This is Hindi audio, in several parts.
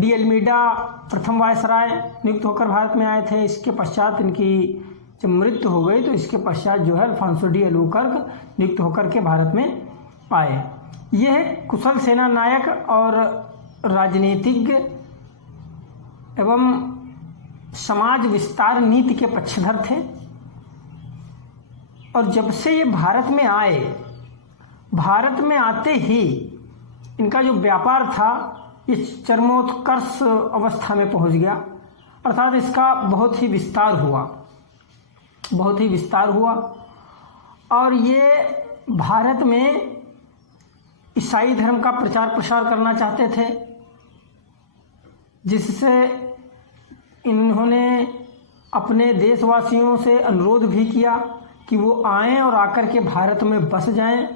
डी अल्मीडा प्रथम वायसराय नियुक्त होकर भारत में आए थे। इसके पश्चात इनकी जब मृत्यु हो गई तो इसके पश्चात जो है अल्फांसो डी अल्बुकर्क नियुक्त होकर के भारत में आए। यह कुशल सेना नायक और राजनीतिज्ञ एवं समाज विस्तार नीति के पक्षधर थे। और जब से ये भारत में आए, भारत में आते ही इनका जो व्यापार था ये चरमोत्कर्ष अवस्था में पहुंच गया, अर्थात इसका बहुत ही विस्तार हुआ। और ये भारत में ईसाई धर्म का प्रचार प्रसार करना चाहते थे, जिससे इन्होंने अपने देशवासियों से अनुरोध भी किया कि वो आएं और आकर के भारत में बस जाएं,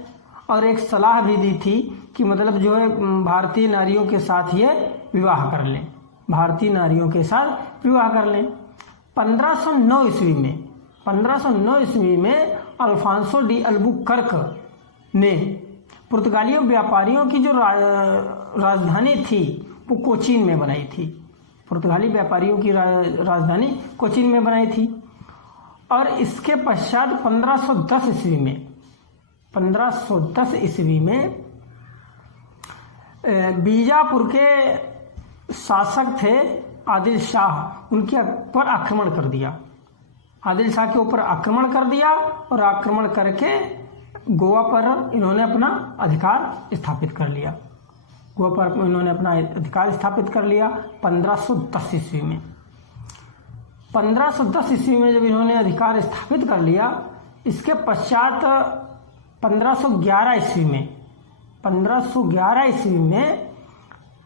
और एक सलाह भी दी थी कि मतलब जो है भारतीय नारियों के साथ ये विवाह कर लें, 1509 ईस्वी में अल्फांसो डी अल्बुकर्क ने पुर्तगालियों व्यापारियों की जो राजधानी थी वो कोचीन में बनाई थी। पुर्तगाली व्यापारियों की राजधानी कोचीन में बनाई थी। और इसके पश्चात 1510 ईस्वी में बीजापुर के शासक थे आदिल शाह, उनके ऊपर आक्रमण कर दिया। आदिल शाह के ऊपर आक्रमण कर दिया और आक्रमण करके गोवा पर इन्होंने अपना अधिकार स्थापित कर लिया। 1510 ईस्वी में। 1510 ईस्वी में जब इन्होंने अधिकार स्थापित कर लिया, इसके पश्चात 1511 ईस्वी में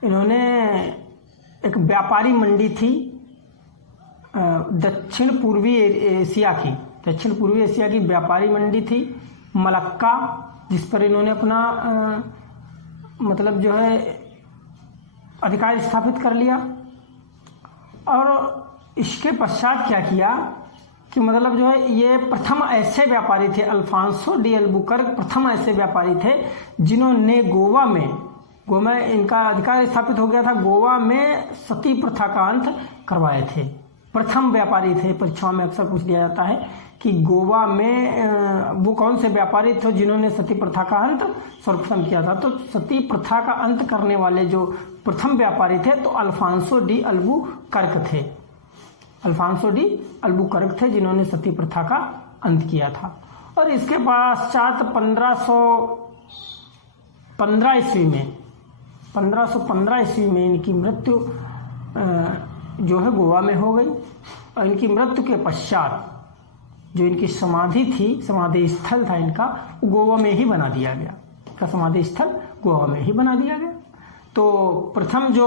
इन्होंने एक व्यापारी मंडी थी दक्षिण पूर्वी एशिया की व्यापारी मंडी थी मलक्का, जिस पर इन्होंने अपना मतलब जो है अधिकार स्थापित कर लिया। और इसके पश्चात क्या किया कि मतलब जो है ये प्रथम ऐसे व्यापारी थे, अल्फांसो डी अल्बुकर्क प्रथम ऐसे व्यापारी थे जिन्होंने गोवा में इनका अधिकार स्थापित हो गया था, गोवा में सती प्रथा का अंत करवाए थे। प्रथम व्यापारी थे। परीक्षाओं में अक्सर पूछ लिया जाता है कि गोवा में वो कौन से व्यापारी थे जिन्होंने सती प्रथा का अंत सर्वप्रथम किया था। तो सती प्रथा का अंत करने वाले जो प्रथम व्यापारी थे तो अल्फांसो डी अल्बुकर्क थे जिन्होंने सती प्रथा का अंत किया था। और इसके पश्चात 1515 ईस्वी में इनकी मृत्यु जो है गोवा में हो गई। और इनकी मृत्यु के पश्चात जो इनकी समाधि स्थल था इनका, गोवा में ही बना दिया गया। तो प्रथम जो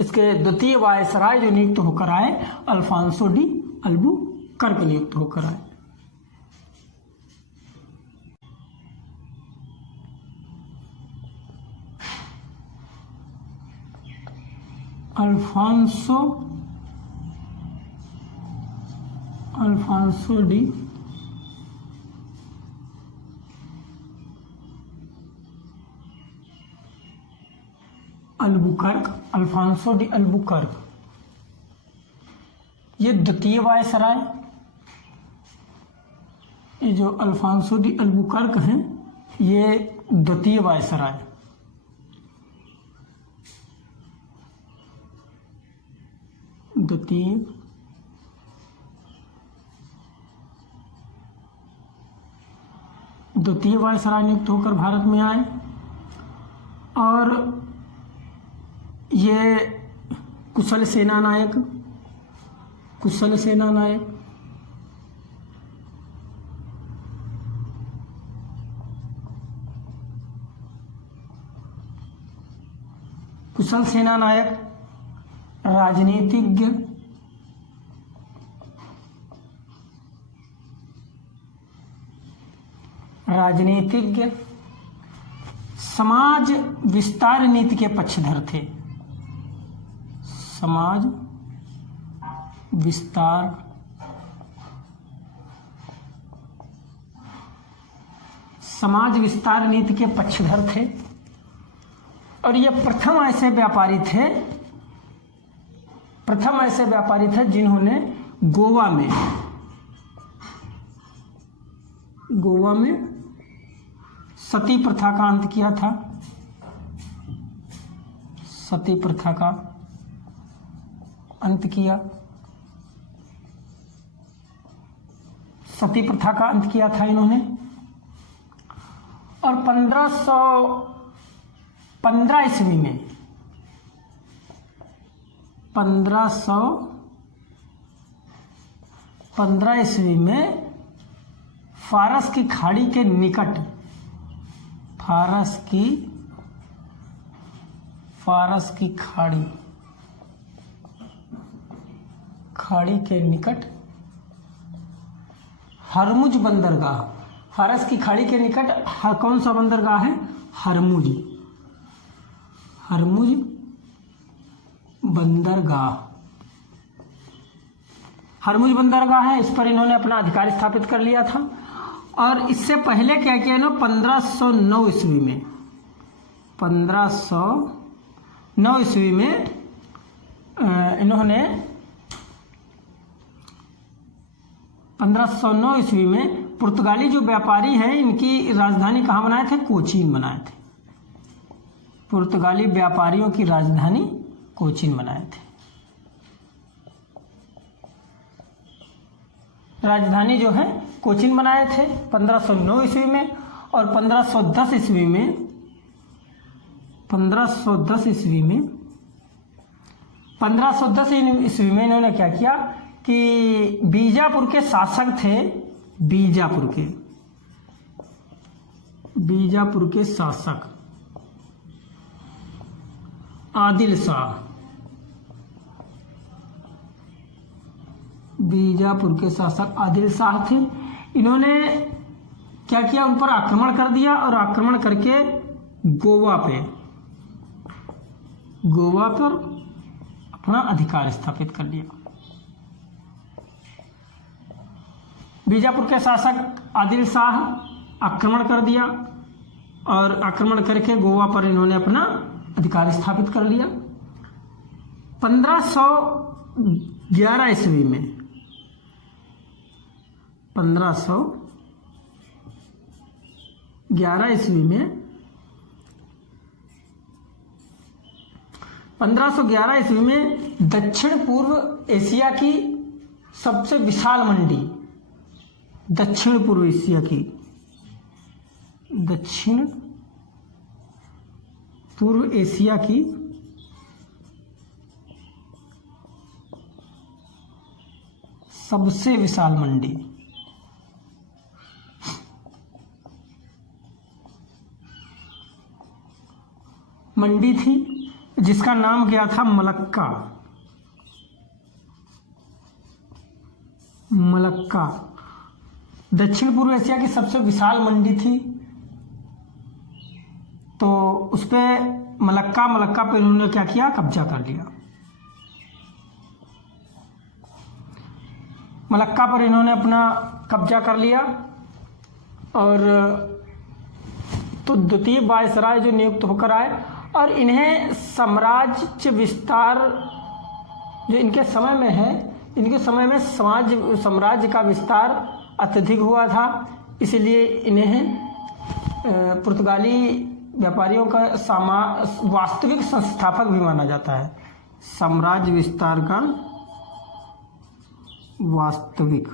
इसके द्वितीय वायसराय जो नियुक्त होकर आए, अल्फांसो डी अल्बुकर्क नियुक्त होकर आए। अल्फांसो डी अल्बुकर्क ये द्वितीय वायसराय, ये जो अल्फांसो डी अल्बुकर्क हैं ये द्वितीय वायसराय। द्वितीय वायसराय नियुक्त होकर भारत में आए। और ये कुशल सेना नायक कुशल सेना नायक राजनीतिज्ञ समाज विस्तार नीति के पक्षधर थे। समाज विस्तार नीति के पक्षधर थे। और ये प्रथम ऐसे व्यापारी थे जिन्होंने गोवा में सती प्रथा का अंत किया था। सती प्रथा का अंत किया था इन्होंने। और 1515 ईस्वी में 1515 ईस्वी में फारस की खाड़ी के निकट फारस की खाड़ी के निकट हरमुज बंदरगाह, फारस की खाड़ी के निकट कौन सा बंदरगाह है? हरमुज बंदरगाह है। इस पर इन्होंने अपना अधिकार स्थापित कर लिया था। और इससे पहले क्या किया इन्होंने? 1509 ईस्वी में 1509 ईस्वी में इन्होंने 1509 ईस्वी में पुर्तगाली जो व्यापारी हैं इनकी राजधानी कहाँ बनाए थे? कोचीन बनाए थे। पुर्तगाली व्यापारियों की राजधानी कोचीन बनाए थे। राजधानी जो है कोचीन बनाए थे 1509 ईस्वी में। और 1510 ईस्वी में इन्होंने क्या किया कि बीजापुर के शासक थे, बीजापुर के शासक आदिल शाह, बीजापुर के शासक आदिल शाह थे। इन्होंने क्या किया? उन पर आक्रमण कर दिया और आक्रमण करके गोवा पर अपना अधिकार स्थापित कर लिया। बीजापुर के शासक आदिल शाह आक्रमण कर दिया और आक्रमण करके गोवा पर इन्होंने अपना अधिकार स्थापित कर लिया। 1511 ईस्वी में 1511 ईस्वी में दक्षिण पूर्व एशिया की सबसे विशाल मंडी, दक्षिण पूर्व एशिया की सबसे विशाल मंडी थी जिसका नाम क्या था? मलक्का। दक्षिण पूर्व एशिया की सबसे विशाल मंडी थी। तो उस पे मलक्का पे इन्होंने क्या किया? कब्जा कर लिया। मलक्का पर इन्होंने अपना कब्जा कर लिया। और तो द्वितीय वायसराय जो नियुक्त होकर आए और इन्हें साम्राज्य विस्तार जो इनके समय में है, इनके समय में साम्राज्य का विस्तार अत्यधिक हुआ था। इसलिए इन्हें पुर्तगाली व्यापारियों का वास्तविक संस्थापक भी माना जाता है। साम्राज्य विस्तार का वास्तविक।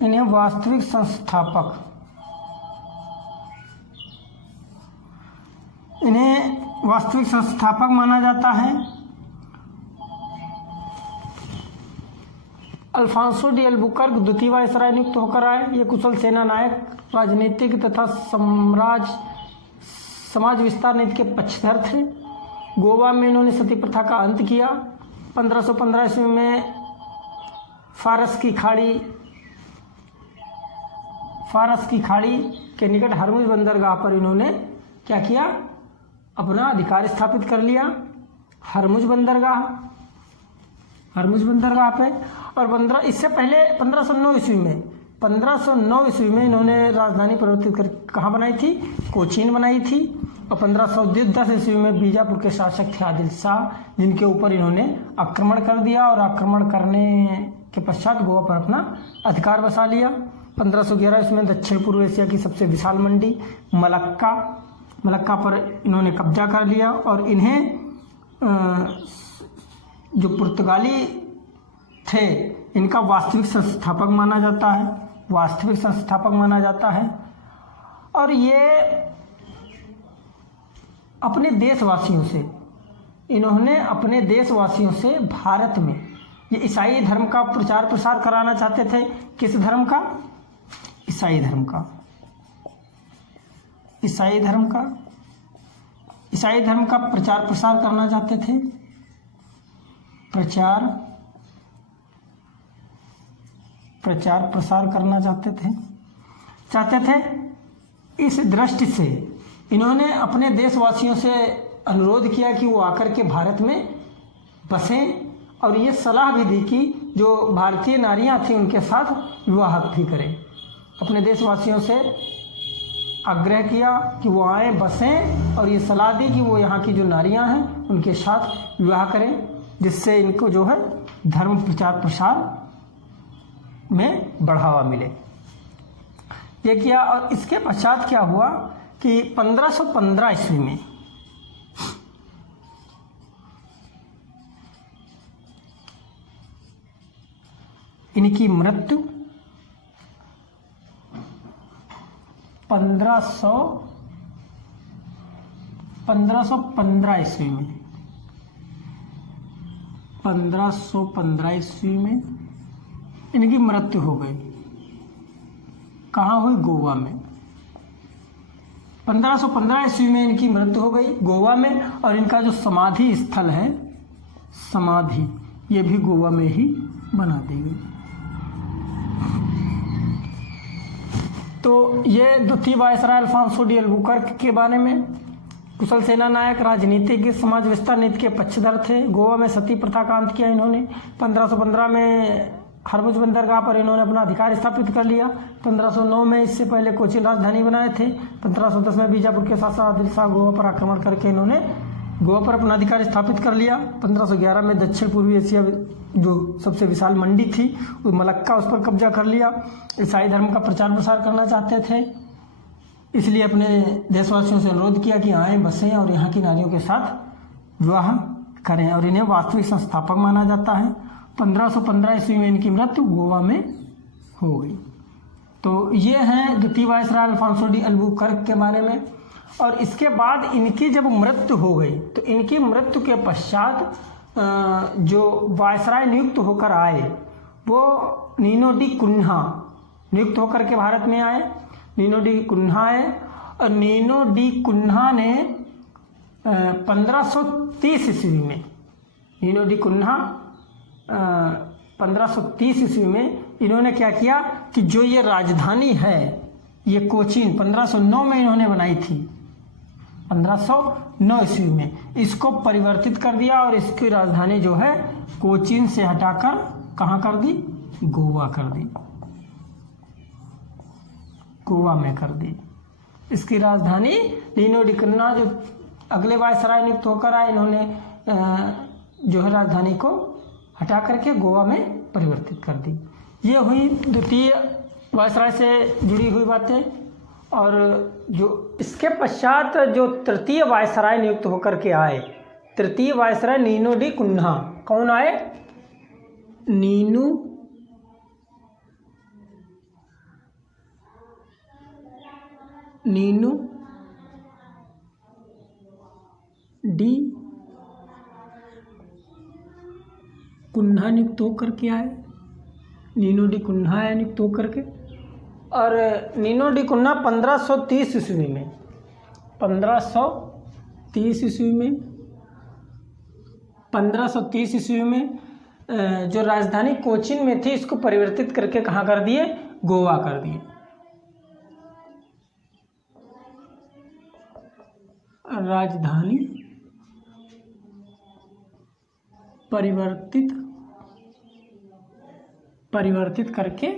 इन्हें वास्तविक संस्थापक माना जाता है। अल्फांसो डी अल्बुकर्क द्वितीय वायसराय नियुक्त होकर आए। ये कुशल सेना नायक राजनीतिक तथा समाज विस्तार नीति के पक्षधर थे। गोवा में इन्होंने सती प्रथा का अंत किया। 1515 ईस्वी में फारस की खाड़ी के निकट हरमुज बंदरगाह पर इन्होंने क्या किया, अपना अधिकार स्थापित कर लिया। हरमुज बंदरगाह पे। और इससे पहले 1509 ईस्वी में इन्होंने राजधानी परिवर्तित कर कहाँ बनाई थी, कोचीन बनाई थी। और 1510 ईस्वी में बीजापुर के शासक थे आदिल शाह, जिनके ऊपर इन्होंने आक्रमण कर दिया और आक्रमण करने के पश्चात गोवा पर अपना अधिकार बसा लिया। 1511 ईस्वी में दक्षिण पूर्व एशिया की सबसे विशाल मंडी मलक्का पर इन्होंने कब्जा कर लिया। और इन्हें जो पुर्तगाली थे, इनका वास्तविक संस्थापक माना जाता है। और ये अपने देशवासियों से भारत में ये ईसाई धर्म का प्रचार प्रसार कराना चाहते थे। किस धर्म का? ईसाई धर्म का प्रचार प्रसार करना चाहते थे। प्रचार प्रसार करना चाहते थे। इस दृष्टि से इन्होंने अपने देशवासियों से अनुरोध किया कि वो आकर के भारत में बसें, और ये सलाह भी दी कि जो भारतीय नारियां थी उनके साथ विवाह भी करें। अपने देशवासियों से आग्रह किया कि वो आए, बसें, और ये सलाह दी कि वो यहाँ की जो नारियां हैं उनके साथ विवाह करें, जिससे इनको जो है धर्म प्रचार प्रसार में बढ़ावा मिले। ये किया। और इसके पश्चात क्या हुआ कि 1515 ईस्वी में इनकी मृत्यु 1515 ईस्वी में 1515 ईस्वी में इनकी मृत्यु हो गई। कहाँ हुई? गोवा में। 1515 ईस्वी में इनकी मृत्यु हो गई गोवा में। और इनका जो समाधि स्थल है, ये भी गोवा में ही बना दी गई। तो ये द्वितीय वायसराय अल्फांसो डी अल्बुकर्क के बारे में। कुशल सेना नायक, राजनीतिज्ञ, समाज विस्तार नीति के पक्षधर थे। गोवा में सती प्रथा का अंत किया इन्होंने। 1515 में हरमुज बंदरगाह पर इन्होंने अपना अधिकार स्थापित कर लिया। 1509 में इससे पहले कोचीन राजधानी बनाए थे। 1510 में बीजापुर के शासक आदिल शाह गोवा पर आक्रमण करके इन्होंने गोवा पर अपना अधिकार स्थापित कर लिया। 1511 में दक्षिण पूर्वी एशिया जो सबसे विशाल मंडी थी, वो मलक्का, उस पर कब्जा कर लिया। ईसाई धर्म का प्रचार प्रसार करना चाहते थे, इसलिए अपने देशवासियों से अनुरोध किया कि आए, बसें और यहाँ की नारियों के साथ विवाह करें, और इन्हें वास्तविक संस्थापक माना जाता है। 1515 ईस्वी में इनकी मृत्यु गोवा में हो गई। तो ये हैं द्वितीय वायसराय अल्फांसो डी अल्बुकर्क के बारे में। और इसके बाद इनकी जब मृत्यु हो गई, तो इनकी मृत्यु के पश्चात जो वायसराय नियुक्त होकर आए, वो नीनो डी कुन्हा नियुक्त होकर के भारत में आए। नीनो डी कुन्हा आए, और नीनो डी कुन्हा ने 1530 ईस्वी में, नीनो डी कुन्हा 1530 ईस्वी में इन्होंने क्या किया कि जो ये राजधानी है, ये कोचीन 1509 में इन्होंने बनाई थी, 1509 ईस्वी में इसको परिवर्तित कर दिया, और इसकी राजधानी जो है कोचीन से हटाकर कहाँ कर दी? गोवा कर दी, गोवा में कर दी। इसकी राजधानी नीनो डी कुन्हा, जो अगले वायसराय नियुक्त होकर आए, इन्होंने जो है राजधानी को हटा करके गोवा में परिवर्तित कर दी। ये हुई द्वितीय वायसराय से जुड़ी हुई बातें। और जो इसके पश्चात जो तृतीय वायसराय नियुक्त होकर के आए, तृतीय वायसराय नीनो डी कुन्हा, कौन आए? नीनो डी कुन्हा नियुक्त होकर के आए। नीनो डी कुन्हा आए नियुक्त होकर के, और नीनो डी कुन्हा 1530 ईस्वी में 1530 ईस्वी में जो राजधानी कोचीन में थी इसको परिवर्तित करके कहाँ कर दिए, गोवा कर दिए। राजधानी परिवर्तित करके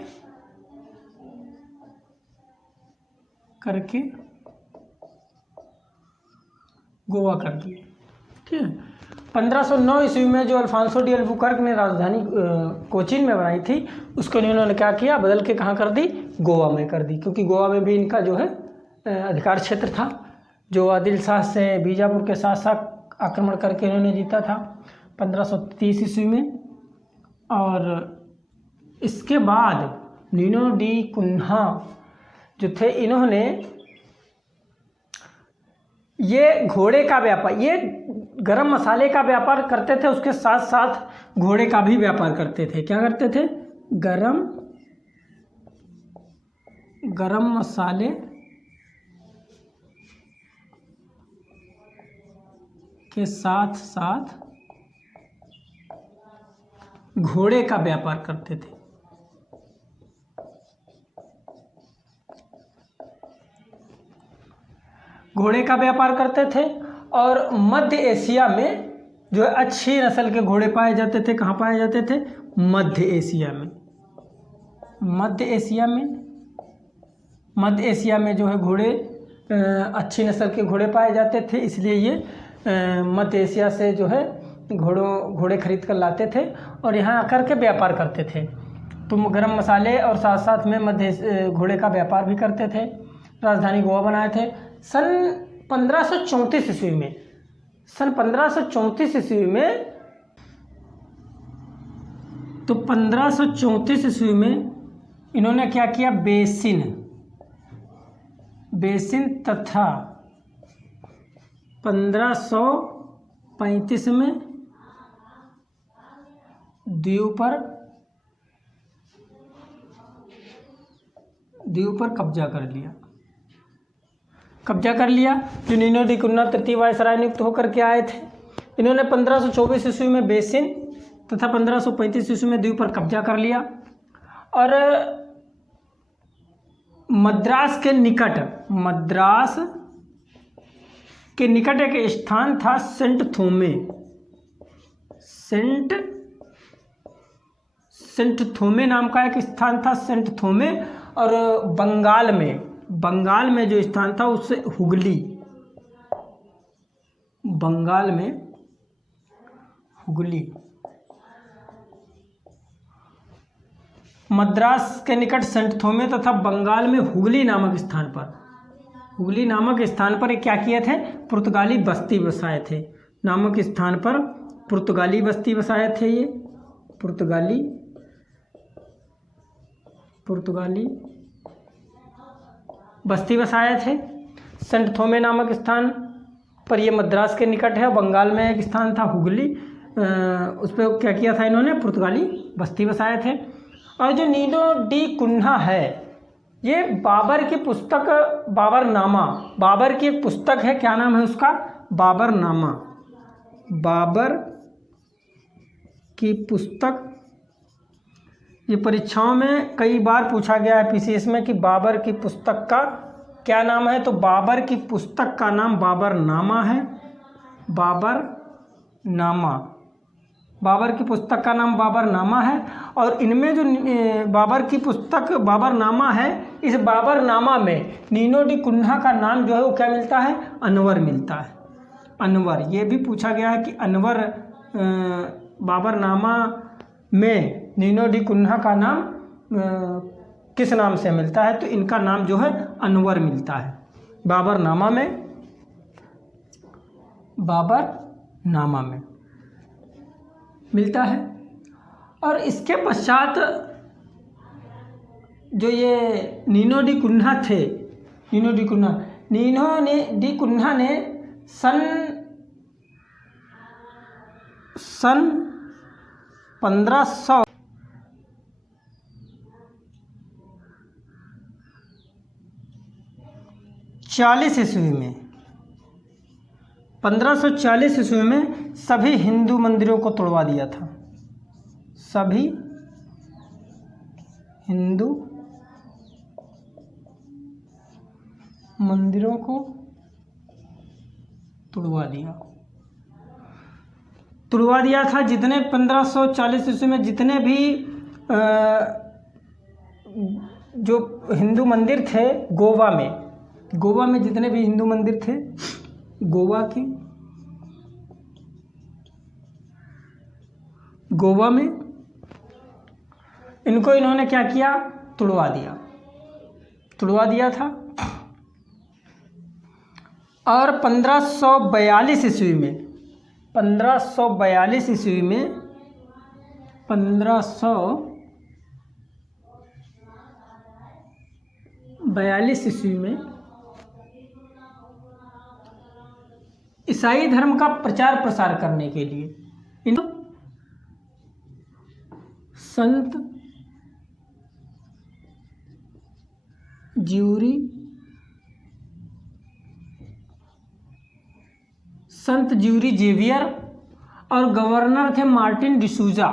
गोवा कर दिए। ठीक है। 1509 ईस्वी में जो अल्फांसो डी अल्बुकर्क ने राजधानी कोचीन में बनाई थी उसको इन्होंने क्या किया, बदल के कहाँ कर दी, गोवा में कर दी, क्योंकि गोवा में भी इनका जो है अधिकार क्षेत्र था, जो आदिल शाह से बीजापुर के साथ साथ आक्रमण करके इन्होंने जीता था 1530 ईस्वी में। और इसके बाद नीनो डी कुन्हा जो थे, इन्होंने ये घोड़े का व्यापार, ये गरम मसाले का व्यापार करते थे, उसके साथ साथ घोड़े का भी व्यापार करते थे। क्या करते थे, गरम मसाले के साथ साथ घोड़े का व्यापार करते थे। घोड़े का व्यापार करते थे और मध्य एशिया में जो अच्छी नस्ल के घोड़े पाए जाते थे, कहाँ पाए जाते थे, मध्य एशिया में जो है घोड़े अच्छी नस्ल के घोड़े पाए जाते थे, इसलिए ये मध्य एशिया से जो है घोड़े खरीद कर लाते थे और यहाँ आकर के व्यापार करते थे। तो गरम मसाले और साथ साथ में मध्य घोड़े का व्यापार भी करते थे। राजधानी गोवा बनाए थे। सन 1534 ईस्वी में तो 1534 ईस्वी में इन्होंने क्या किया, बेसिन तथा 1535 में दीव पर कब्जा कर लिया। जो नीनो डी कुन्हा तृतीय वायसराय नियुक्त होकर के आए थे, इन्होंने 1524 ईस्वी में बेसिन तथा 1535 ईस्वी में दीव पर कब्जा कर लिया और मद्रास के निकट एक स्थान था सेंट थोमे नाम का एक स्थान था, सेंट थोमे। और बंगाल में जो स्थान था उससे हुगली, मद्रास के निकट सेंट थोमे तथा बंगाल में हुगली नामक स्थान पर क्या किए थे, पुर्तगाली बस्ती बसाए थे। ये पुर्तगाली बस्ती बसाए थे। सेंट थोमे नामक स्थान पर, ये मद्रास के निकट है। बंगाल में एक स्थान था हुगली, उस पर क्या किया था इन्होंने, पुर्तगाली बस्ती बसाए थे। और जो नीनो डी कुन्हा है, ये बाबर की एक पुस्तक है। क्या नाम है उसका, बाबरनामा। बाबर की पुस्तक, ये परीक्षाओं में कई बार पूछा गया है पीसीएस में कि बाबर की पुस्तक का क्या नाम है, तो बाबर की पुस्तक का नाम बाबरनामा है। बाबर की पुस्तक का नाम बाबरनामा है। और इनमें जो बाबर की पुस्तक बाबरनामा है, इस बाबरनामा में नीनो डी कुन्हा का नाम जो है वो क्या मिलता है, अनवर मिलता है। अनवर, ये भी पूछा गया है कि अनवर बाबरनामा में नीनो डी कुन्हा का नाम किस नाम से मिलता है, तो इनका नाम जो है अनवर मिलता है बाबरनामा में मिलता है। और इसके पश्चात जो ये नीनो डी कुन्हा थे, नीनो डी कुन्हा ने सन 1500 1540 ईस्वी में 1540 ईस्वी में सभी हिंदू मंदिरों को तोड़वा दिया था। सभी हिंदू मंदिरों को तुड़वा दिया था। जितने 1540 ईस्वी में जितने भी जो हिंदू मंदिर थे गोवा में जितने भी हिंदू मंदिर थे गोवा में इनको इन्होंने क्या किया, तुड़वा दिया था। और 1542 ईस्वी में 1542 ईस्वी में ईसाई धर्म का प्रचार प्रसार करने के लिए इन संत ज्यूरी जेवियर और गवर्नर थे मार्टिन डिसूजा।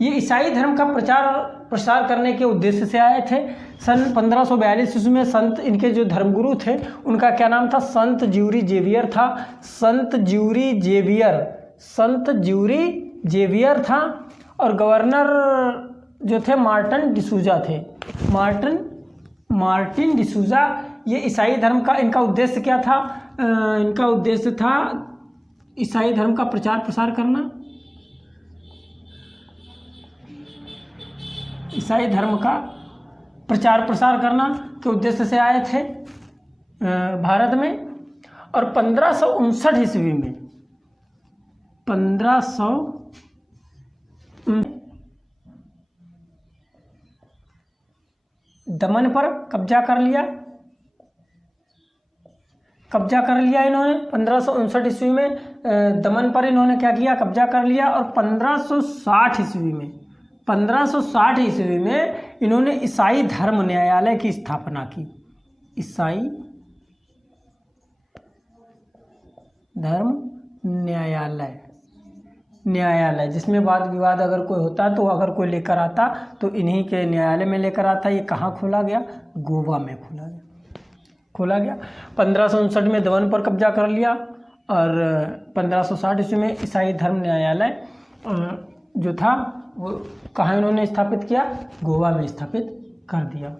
ये ईसाई धर्म का प्रचार प्रसार करने के उद्देश्य से आए थे। सन 1542 ईस्वी में संत इनके जो धर्मगुरु थे उनका क्या नाम था, संत ज्यूरी जेवियर था। संत ज्यूरी जेवियर था और गवर्नर जो थे मार्टिन डिसूजा थे। मार्टिन डिसूजा। ये ईसाई धर्म का इनका उद्देश्य क्या था, इनका उद्देश्य था ईसाई धर्म का प्रचार प्रसार करना। ईसाई धर्म का प्रचार प्रसार करना के उद्देश्य से आए थे भारत में। और 1559 ईस्वी में दमन पर कब्जा कर लिया इन्होंने। 1559 ईस्वी में दमन पर इन्होंने क्या किया, कब्जा कर लिया। और 1560 ईस्वी में इन्होंने ईसाई धर्म न्यायालय की स्थापना की। ईसाई धर्म न्यायालय जिसमें वाद विवाद अगर कोई होता तो अगर कोई लेकर आता तो इन्हीं के न्यायालय में लेकर आता। ये कहाँ खोला गया, गोवा में खोला गया। 1559 में दमन पर कब्जा कर लिया और 1560 ईस्वी में ईसाई धर्म न्यायालय जो था वो कहाँ इन्होंने स्थापित किया, गोवा में स्थापित कर दिया।